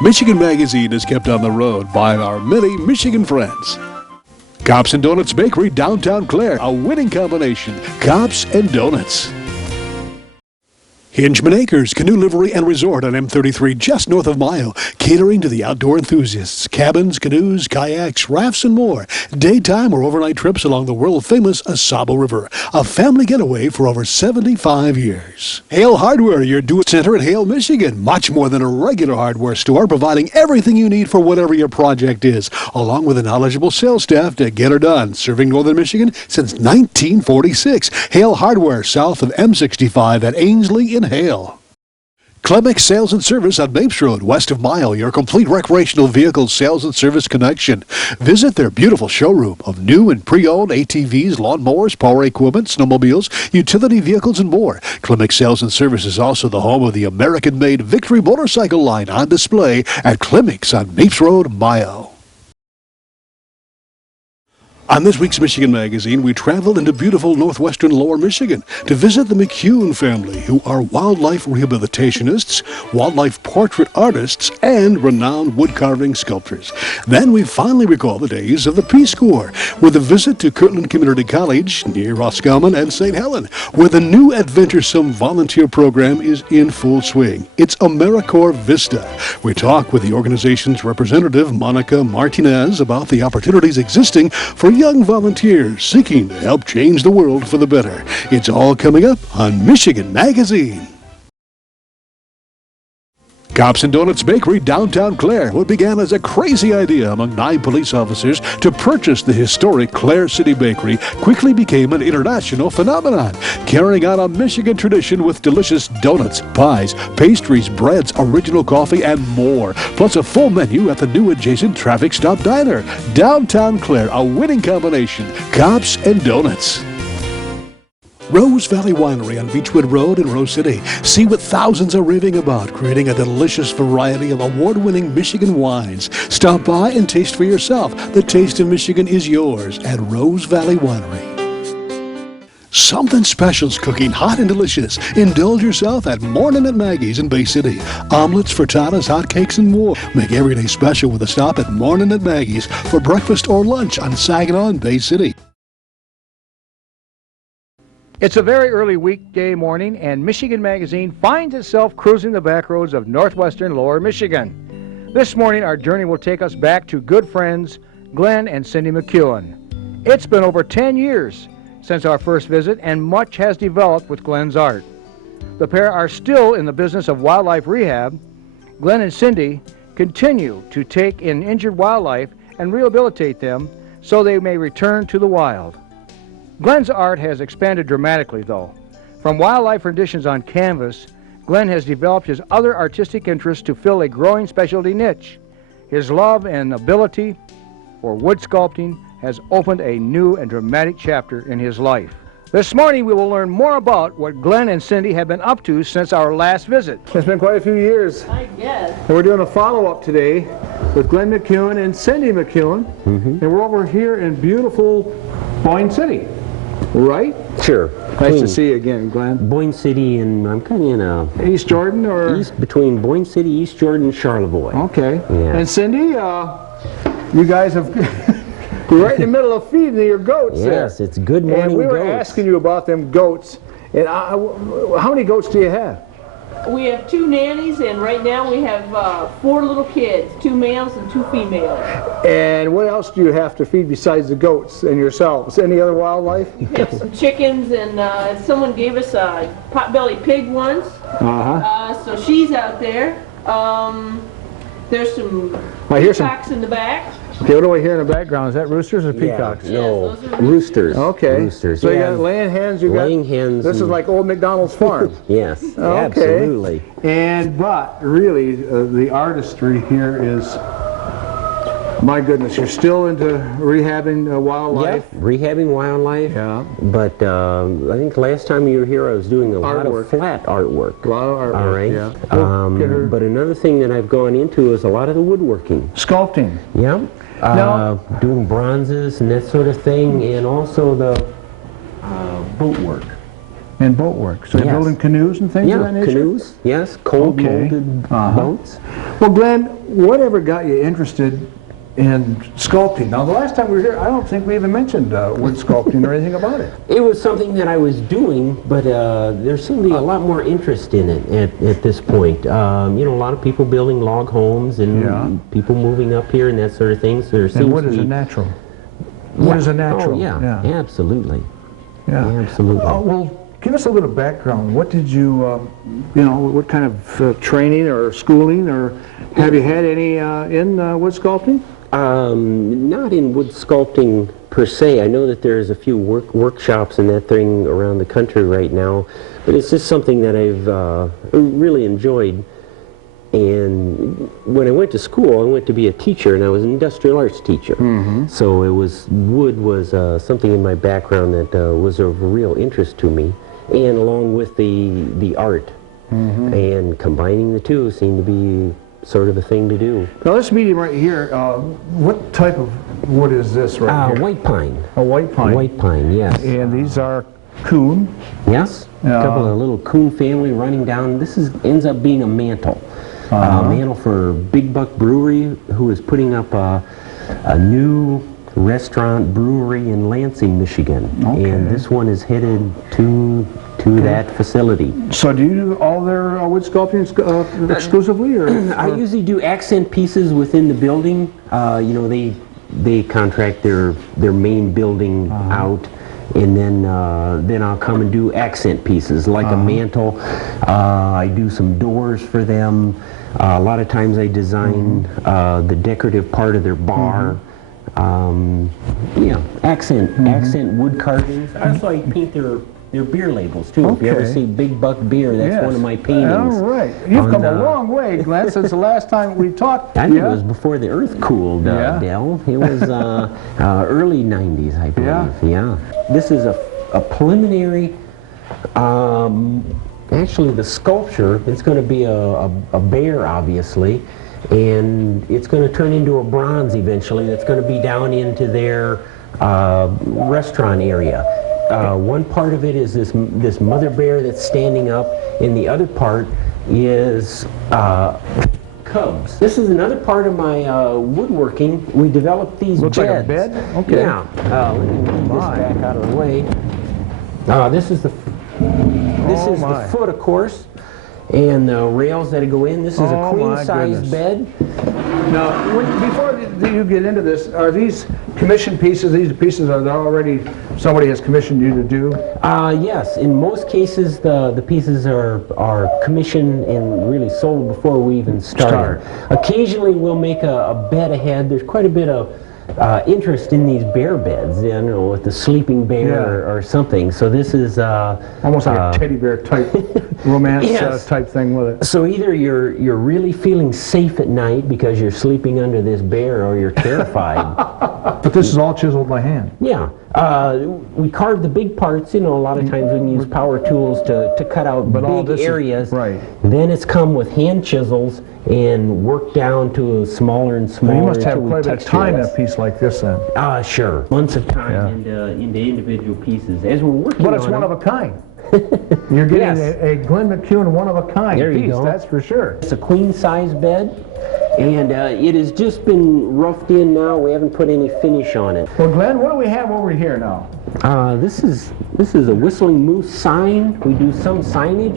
Michigan Magazine is kept on the road by our many Michigan friends. Cops and Donuts Bakery, downtown Clare, a winning combination. Cops and Donuts. Hingeman Acres, Canoe Livery and Resort on M33 just north of Mayo, catering to the outdoor enthusiasts. Cabins, canoes, kayaks, rafts, and more. Daytime or overnight trips along the world-famous Asabo River. A family getaway for over 75 years. Hale Hardware, your do-it-center in Hale, Michigan. Much more than a regular hardware store, providing everything you need for whatever your project is, along with a knowledgeable sales staff to get her done. Serving Northern Michigan since 1946. Hale Hardware, south of M65 at Ainsley in Hale. Clemick Sales and Service on Mapes Road, west of Mayo, your complete recreational vehicle sales and service connection. Visit their beautiful showroom of new and pre-owned ATVs, lawnmowers, power equipment, snowmobiles, utility vehicles, and more. Clemick Sales and Service is also the home of the American-made Victory motorcycle line on display at Clemick's on Mapes Road, Mayo. On this week's Michigan Magazine, we traveled into beautiful northwestern Lower Michigan to visit the McCunes family, who are wildlife rehabilitationists, wildlife portrait artists, and renowned woodcarving sculptors. Then we finally recall the days of the Peace Corps with a visit to Kirtland Community College near Roscommon and St. Helen, where the new adventuresome volunteer program is in full swing. It's AmeriVista. We talk with the organization's representative, Monica Martinez, about the opportunities existing for young volunteers seeking to help change the world for the better. It's all coming up on Michigan Magazine. Cops and Donuts Bakery, downtown Clare. What began as a crazy idea among 9 police officers to purchase the historic Clare City Bakery quickly became an international phenomenon, carrying on a Michigan tradition with delicious donuts, pies, pastries, breads, original coffee, and more. Plus a full menu at the new adjacent Traffic Stop Diner. Downtown Clare, a winning combination. Cops and Donuts. Rose Valley Winery on Beechwood Road in Rose City. See what thousands are raving about, creating a delicious variety of award-winning Michigan wines. Stop by and taste for yourself. The taste of Michigan is yours at Rose Valley Winery. Something special's cooking, hot and delicious. Indulge yourself at Morning at Maggie's in Bay City. Omelets, frittatas, hotcakes, and more. Make every day special with a stop at Morning at Maggie's for breakfast or lunch on Saginaw in Bay City. It's a very early weekday morning, and Michigan Magazine finds itself cruising the back roads of northwestern Lower Michigan. This morning, our journey will take us back to good friends Glen and Cindy McCune. It's been over 10 years since our first visit, and much has developed with Glen's art. The pair are still in the business of wildlife rehab. Glen and Cindy continue to take in injured wildlife and rehabilitate them so they may return to the wild. Glen's art has expanded dramatically, though. From wildlife renditions on canvas, Glen has developed his other artistic interests to fill a growing specialty niche. His love and ability for wood sculpting has opened a new and dramatic chapter in his life. This morning, we will learn more about what Glen and Cindy have been up to since our last visit. It's been quite a few years. I guess. And we're doing a follow-up today with Glen McCune and Cindy McCune. And we're over here in beautiful Boyne City. Right? Sure. Nice to see you again, Glen. Boyne City, and I'm kind of in East Jordan, or? between Boyne City, East Jordan, Charlevoix. Okay. Yeah. And Cindy, you guys have, you're right in the middle of feeding your goats. Yes, there. it's good morning And we were goats. asking you about them goats. And how many goats do you have? We have 2 nannies, and right now we have 4 little kids, 2 males and 2 females. And what else do you have to feed besides the goats and yourselves? Any other wildlife? We have some chickens, and someone gave us a potbelly pig once. So she's out there. There's some peacocks in the back. Okay, what do I hear in the background? Is that roosters or peacocks? Yeah, no, Yes, those are roosters. Okay. Roosters. So you got laying hens, laying hens. This is like old McDonald's farm. Yes, Okay. absolutely. But really, the artistry here is, my goodness, you're still into rehabbing wildlife. Yep, rehabbing wildlife. Yeah. But I think last time you were here, I was doing a lot Artwork. of flat artwork. A lot of artwork, All right. yeah. But another thing that I've gone into is a lot of the woodworking. Sculpting. Yeah. Now- Doing bronzes and that sort of thing, and also the boat work. And boat work. So you're building canoes and things of that nature? Canoes, yes, cold molded boats. Well, Glenn, whatever got you interested in sculpting? Now, the last time we were here, I don't think we even mentioned wood sculpting or anything about it. It was something that I was doing, but there seemed to be a lot more interest in it at this point. You know, a lot of people building log homes and people moving up here and that sort of thing. So there seems and what to is be a natural? What is a natural? Oh, yeah, absolutely. Yeah. Absolutely. Well, give us a little background. What did you, you know, what kind of training or schooling, or have you had any in wood sculpting? Not in wood sculpting per se. I know that there's a few workshops and that thing around the country right now, but it's just something that I've really enjoyed. And when I went to school, I went to be a teacher, and I was an industrial arts teacher. So it was wood was something in my background that was of real interest to me, and along with the art, and combining the two seemed to be sort of a thing to do. Now this medium right here, what type of wood is this right here? White pine. A white pine. White pine, yes. And these are coon. Yes. A couple of little coon family running down. This ends up being a mantle. Mantle for Big Buck Brewery, who is putting up a new restaurant brewery in Lansing, Michigan. And this one is headed to that facility. So do you do all their wood sculpting exclusively, or? I usually do accent pieces within the building. You know, they contract their main building out, and then I'll come and do accent pieces like a mantle. I do some doors for them. A lot of times I design the decorative part of their bar. Yeah, accent wood carvings. Also, I paint their beer labels too. If you ever see Big Buck Beer, that's one of my paintings. All right. You've come a long way, Glenn, since the last time we talked. I think it was before the earth cooled, Dell. It was early 90s, I believe. Yeah. This is a preliminary, actually the sculpture, it's going to be a bear, obviously, and it's going to turn into a bronze eventually. That's going to be down into their restaurant area. One part of it is this mother bear that's standing up, and the other part is cubs. This is another part of my woodworking. We developed these beds. Looks like a bed? Okay. Yeah. Let me move this back out of the way. This is the foot, of course, and the rails that go in. This is a queen-size bed. Now, before you get into this, are these commissioned pieces? These pieces are already somebody has commissioned you to do? Yes. In most cases, the pieces are commissioned and really sold before we even start. Occasionally, we'll make a bed ahead. There's quite a bit of interest in these bear beds, you know, with the sleeping bear or something. So this is almost like a teddy bear type romance type thing with it. So either you're really feeling safe at night because you're sleeping under this bear, or you're terrified. But this is all chiseled by hand. Yeah. We carve the big parts. You know, a lot of times we can use power tools to cut out big areas. Right. Then it's come with hand chisels and work down to smaller and smaller. You must have quite a bit of time in a piece like this, then. Sure. Months of time into individual pieces. As we're working on But it's one of a kind. You're getting a Glen McCune one of a kind piece, that's for sure. It's a queen-size bed, and it has just been roughed in now. We haven't put any finish on it. Well, Glenn, what do we have over here now? This is a Whistling Moose sign. We do some signage.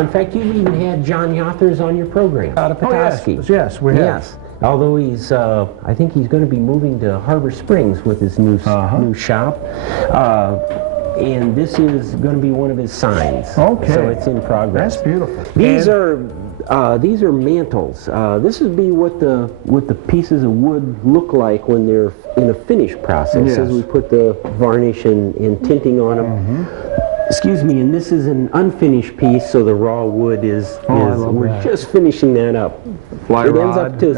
In fact, you've even had John Yothers on your program out of Petoskey. Yes, we have. Yes. Although he's, I think he's going to be moving to Harbor Springs with his new shop. And this is going to be one of his signs. Okay. So it's in progress. That's beautiful. These are mantles. This would be what the pieces of wood look like when they're in a finish process, as we put the varnish and tinting on them. Excuse me, and this is an unfinished piece, so the raw wood we're just finishing that up. It ends up to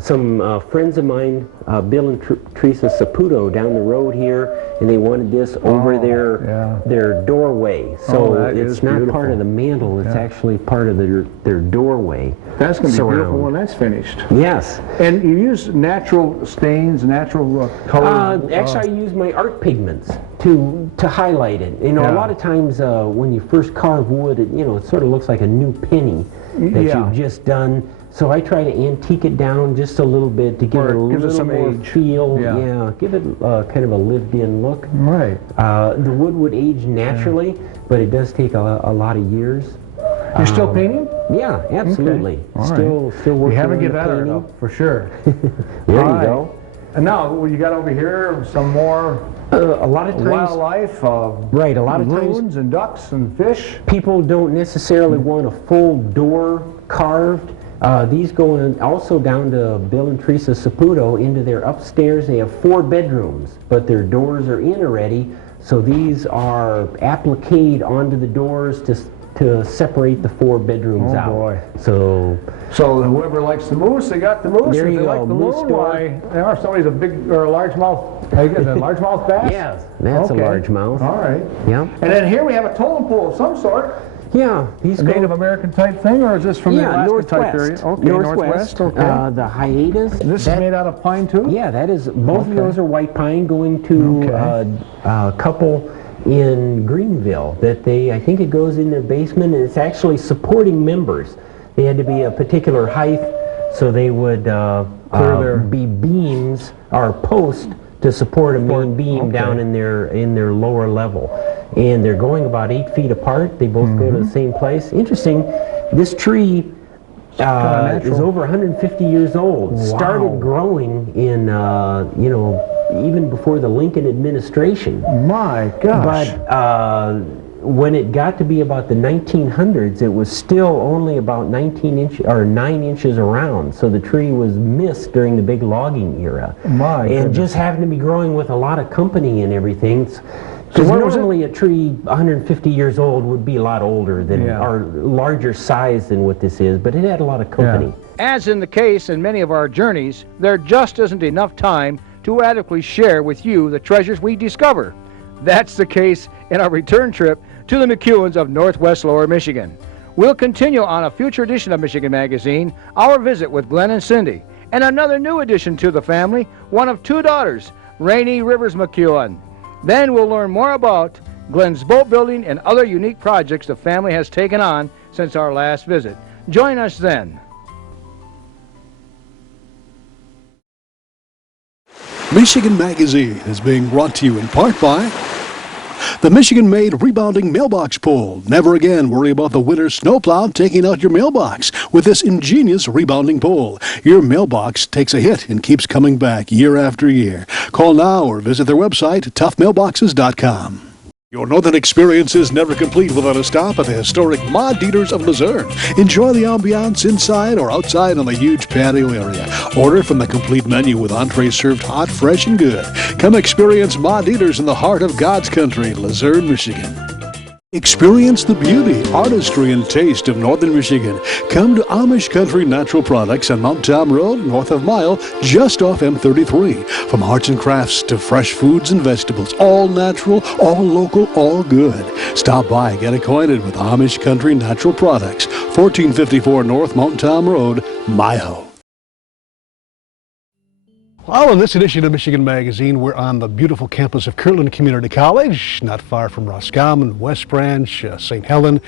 some friends of mine, Bill and Teresa Saputo, down the road here, and they wanted this over their doorway. So it's not part of the mantle, it's actually part of their doorway. That's going to be beautiful when that's finished. Yes. And you use natural stains, natural colors? Actually, I use my art pigments to highlight it. You know, a lot of times when you first carve wood, it sort of looks like a new penny that you've just done. So I try to antique it down just a little bit to give it a little more feel. Yeah, give it kind of a lived-in look. Right. The wood would age naturally, but it does take a lot of years. You're still painting? Yeah, absolutely. Okay. Still working. You haven't on given the that painting. up, for sure. There you go. And now, you got over here some more a lot of times, wildlife, right? A lot of loons times, and ducks and fish. People don't necessarily want a full door carved. These go in also down to Bill and Teresa Saputo into their upstairs. They have 4 bedrooms, but their doors are in already. So these are appliqued onto the doors to separate the 4 bedrooms out. Boy. So whoever likes the moose, they got the moose. There if you they go, like the moose loon, door. why? If somebody's a big or a largemouth, a largemouth bass? yeah, that's a largemouth. All right. Yeah. And then here we have a totem pole of some sort. Yeah, these A Native American type thing, or is this from the Alaska type area? Okay, northwest. Okay. The hiatus. This is made out of pine too? Yeah, that is. Both of those are white pine going to a couple in Greenville that I think it goes in their basement, and it's actually supporting members. They had to be a particular height, so they would be beams or posts to support a main beam down in their lower level. And they're going about 8 feet apart. They both go to the same place. Interesting, this tree is over 150 years old. Wow. Started growing in, even before the Lincoln administration. My gosh. But when it got to be about the 1900s, it was still only about 9 inches around. So the tree was missed during the big logging era. My and goodness. just happened to be growing with a lot of company and everything. Because normally a tree 150 years old would be a lot older than, or larger size than what this is, but it had a lot of company. As in the case in many of our journeys, there just isn't enough time to adequately share with you the treasures we discover. That's the case in our return trip to the McCunes of Northwest Lower Michigan. We'll continue on a future edition of Michigan Magazine, our visit with Glen and Cindy, and another new addition to the family, one of 2 daughters, Rainy Rivers McCune. Then we'll learn more about Glen's boat building and other unique projects the family has taken on since our last visit. Join us then. Michigan Magazine is being brought to you in part by the Michigan-made rebounding mailbox pole. Never again worry about the winter snowplow taking out your mailbox with this ingenious rebounding pole. Your mailbox takes a hit and keeps coming back year after year. Call now or visit their website, toughmailboxes.com. Your northern experience is never complete without a stop at the historic Ma Dieters of Luzerne. Enjoy the ambiance inside or outside on the huge patio area. Order from the complete menu with entrees served hot, fresh, and good. Come experience Ma Dieters in the heart of God's country, Luzerne, Michigan. Experience the beauty, artistry, and taste of northern Michigan. Come to Amish Country Natural Products on Mount Tom Road, north of Mile, just off M33. From arts and crafts to fresh foods and vegetables, all natural, all local, all good. Stop by and get acquainted with Amish Country Natural Products, 1454 North Mount Tom Road, Mile. Well, in this edition of Michigan Magazine, we're on the beautiful campus of Kirtland Community College, not far from Roscommon, West Branch, St. Helen.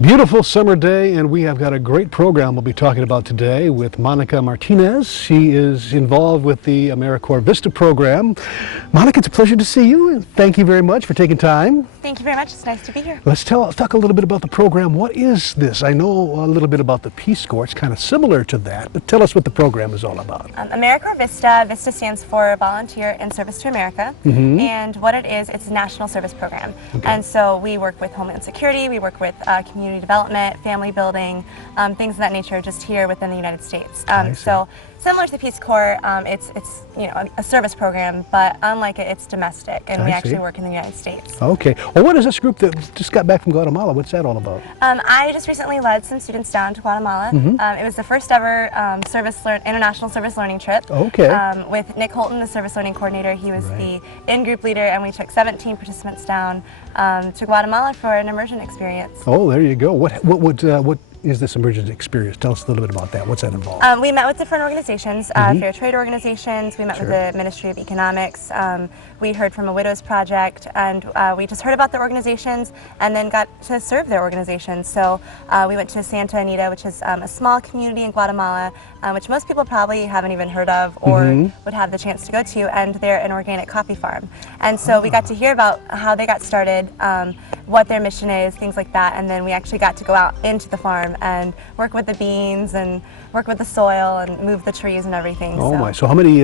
Beautiful summer day, and we have got a great program we'll be talking about today with Monica Martinez. She is involved with the AmeriVista program. Monica, it's a pleasure to see you, and thank you very much for taking time. Thank you very much. It's nice to be here. Let's talk a little bit about the program. What is this? I know a little bit about the Peace Corps. It's kind of similar to that, but tell us what the program is all about. AmeriVista. VISTA stands for Volunteer in Service to America, and what it is, it's a national service program. And so we work with Homeland Security, we work with community development, family building, things of that nature, just here within the United States. So similar to the Peace Corps, it's a service program, but unlike it, it's domestic, and we actually work in the United States. Okay. Well, what is this group that just got back from Guatemala? What's that all about? I just recently led some students down to Guatemala. It was the first ever international service learning trip. With Nick Holton, the service learning coordinator. He was the in-group leader, and we took 17 participants down to Guatemala for an immersion experience. Oh, there you go. What is this emergency experience? Tell us a little bit about that. What's that involved? We met with different organizations, fair trade organizations. We met with the Ministry of Economics. We heard from a Widows Project, and we just heard about their organizations and then got to serve their organizations. So we went to Santa Anita, which is a small community in Guatemala, which most people probably haven't even heard of or would have the chance to go to, and they're an organic coffee farm. And so we got to hear about how they got started, what their mission is, things like that, and then we actually got to go out into the farm and work with the beans and work with the soil and move the trees and everything. Oh my, so how many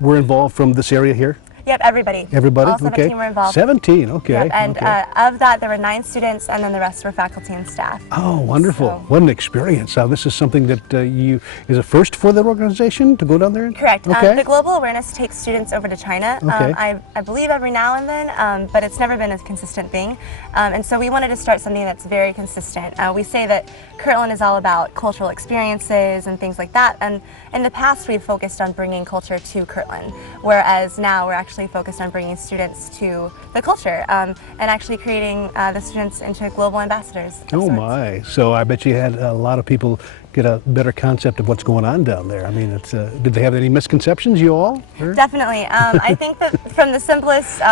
were involved from this area here? Yep, everybody. Everybody? All 17 were involved. 17, okay. Yep, and of that, there were 9 students, and then the rest were faculty and staff. Oh, wonderful. So, what an experience. Now, this is something that is a first for the organization to go down there? Correct. Okay. The Global Awareness takes students over to China, Okay. I believe every now and then, but it's never been a consistent thing. And so we wanted to start something that's very consistent. We say that Kirtland is all about cultural experiences and things like that, and in the past we've focused on bringing culture to Kirtland, whereas now we're actually focused on bringing students to the culture and actually creating the students into global ambassadors. Oh my, so I bet you had a lot of people get a better concept of what's going on down there. I mean, it's, did they have any misconceptions, you all? Or? Definitely. I think that from the simplest,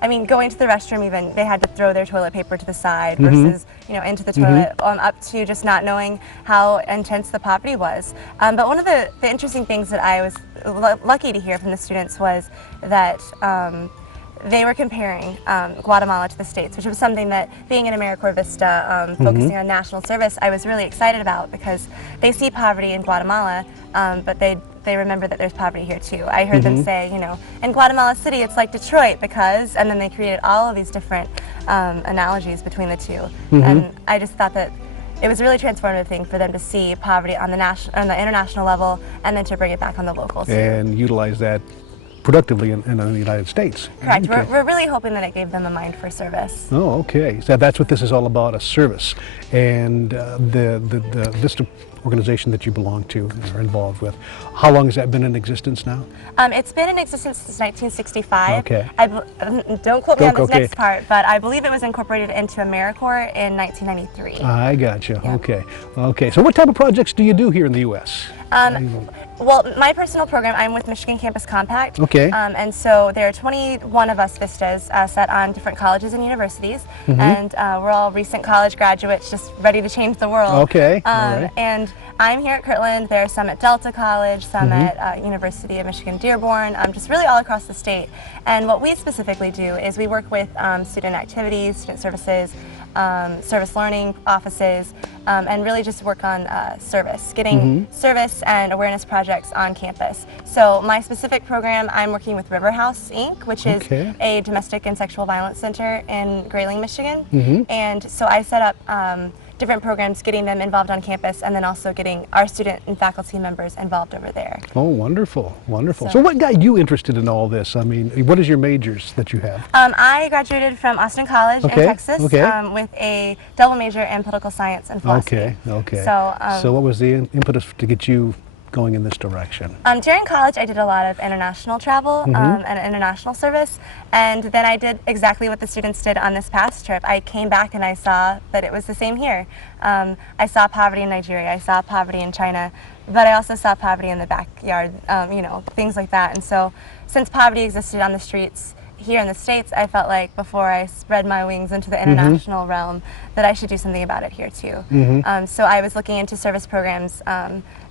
I mean, going to the restroom even, they had to throw their toilet paper to the side versus, you know, into the toilet, up to just not knowing how intense the poverty was. But one of the interesting things that I was lucky to hear from the students was that they were comparing Guatemala to the States, which was something that, being in AmeriVista, focusing on national service, I was really excited about, because they see poverty in Guatemala, but they remember that there's poverty here too. I heard them say, you know, in Guatemala City it's like Detroit because, and then they created all of these different analogies between the two. And I just thought that it was a really transformative thing for them to see poverty on the international level, and then to bring it back on the local scene. And utilize that productively in the United States. Correct. Okay. We're really hoping that it gave them a mind for service. Oh, okay. So that's what this is all about, a service. And the Vista organization that you belong to or involved with, how long has that been in existence now? It's been in existence since 1965. Okay. Don't quote me on this next part, but I believe it was incorporated into AmeriCorps in 1993. I got you. Yeah. Okay. Okay. So what type of projects do you do here in the U.S.? Well, my personal program, I'm with Michigan Campus Compact. Okay. And so there are 21 of us Vistas set on different colleges and universities, and we're all recent college graduates just ready to change the world. Okay. All right. And I'm here at Kirtland. There are some at Delta College, some at University of Michigan Dearborn, just really all across the state. And what we specifically do is we work with student activities, student services, service learning offices, and really just work on service, getting service and awareness projects on campus. So my specific program, I'm working with River House, Inc., which is a domestic and sexual violence center in Grayling, Michigan. And so I set up different programs, getting them involved on campus, and then also getting our student and faculty members involved over there. Oh, wonderful, wonderful. So what got you interested in all this? I mean, what is your majors that you have? I graduated from Austin College in Texas with a double major in political science and philosophy. Okay, okay. So what was the impetus to get you going in this direction? During college, I did a lot of international travel and international service, and then I did exactly what the students did on this past trip. I came back and I saw that it was the same here. I saw poverty in Nigeria, I saw poverty in China, but I also saw poverty in the backyard, you know, things like that. And so, since poverty existed on the streets here in the States, I felt like before I spread my wings into the international realm, that I should do something about it here too. So I was looking into service programs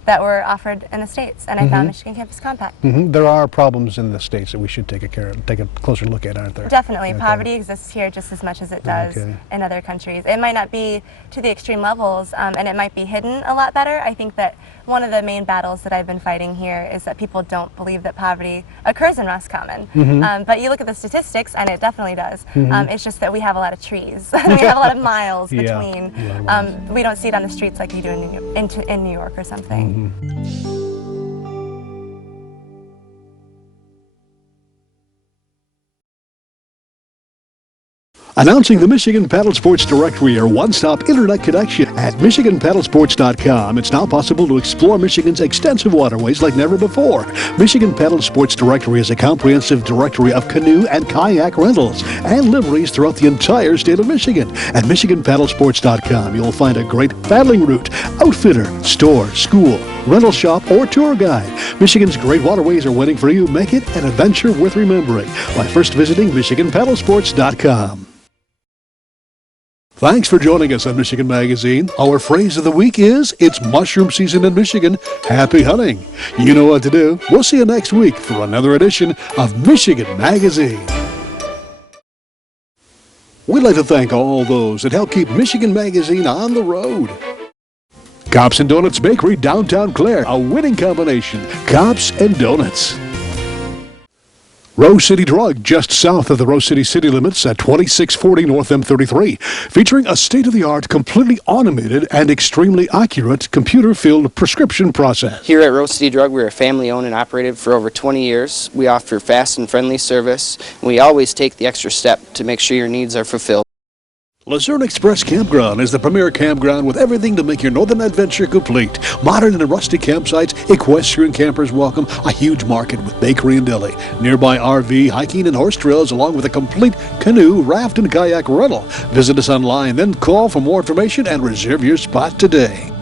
that were offered in the States, and I found Michigan Campus Compact. There are problems in the States that we should take a closer look at, aren't there? Definitely. Poverty exists here just as much as it does in other countries. It might not be to the extreme levels, and it might be hidden a lot better. I think that one of the main battles that I've been fighting here is that people don't believe that poverty occurs in Roscommon. But you look at the statistics, and it definitely does. It's just that we have a lot of trees. We have a lot of miles between. We don't see it on the streets like you do in New York or something. Announcing the Michigan Paddle Sports Directory, your one-stop internet connection. At MichiganPaddleSports.com, it's now possible to explore Michigan's extensive waterways like never before. Michigan Paddle Sports Directory is a comprehensive directory of canoe and kayak rentals and liveries throughout the entire state of Michigan. At MichiganPaddleSports.com, you'll find a great paddling route, outfitter, store, school, rental shop, or tour guide. Michigan's great waterways are waiting for you. Make it an adventure worth remembering by first visiting MichiganPaddleSports.com. Thanks for joining us on Michigan Magazine. Our phrase of the week is, it's mushroom season in Michigan. Happy hunting. You know what to do. We'll see you next week for another edition of Michigan Magazine. We'd like to thank all those that help keep Michigan Magazine on the road. Cops and Donuts Bakery, downtown Clare. A winning combination. Cops and Donuts. Rose City Drug, just south of the Rose City city limits at 2640 North M33, featuring a state-of-the-art, completely automated and extremely accurate computer-filled prescription process. Here at Rose City Drug, we're a family-owned and operated for over 20 years. We offer fast and friendly service, and we always take the extra step to make sure your needs are fulfilled. Luzerne Express Campground is the premier campground with everything to make your northern adventure complete. Modern and rustic campsites, equestrian campers welcome, a huge market with bakery and deli, nearby RV, hiking, and horse trails, along with a complete canoe, raft, and kayak rental. Visit us online, then call for more information and reserve your spot today.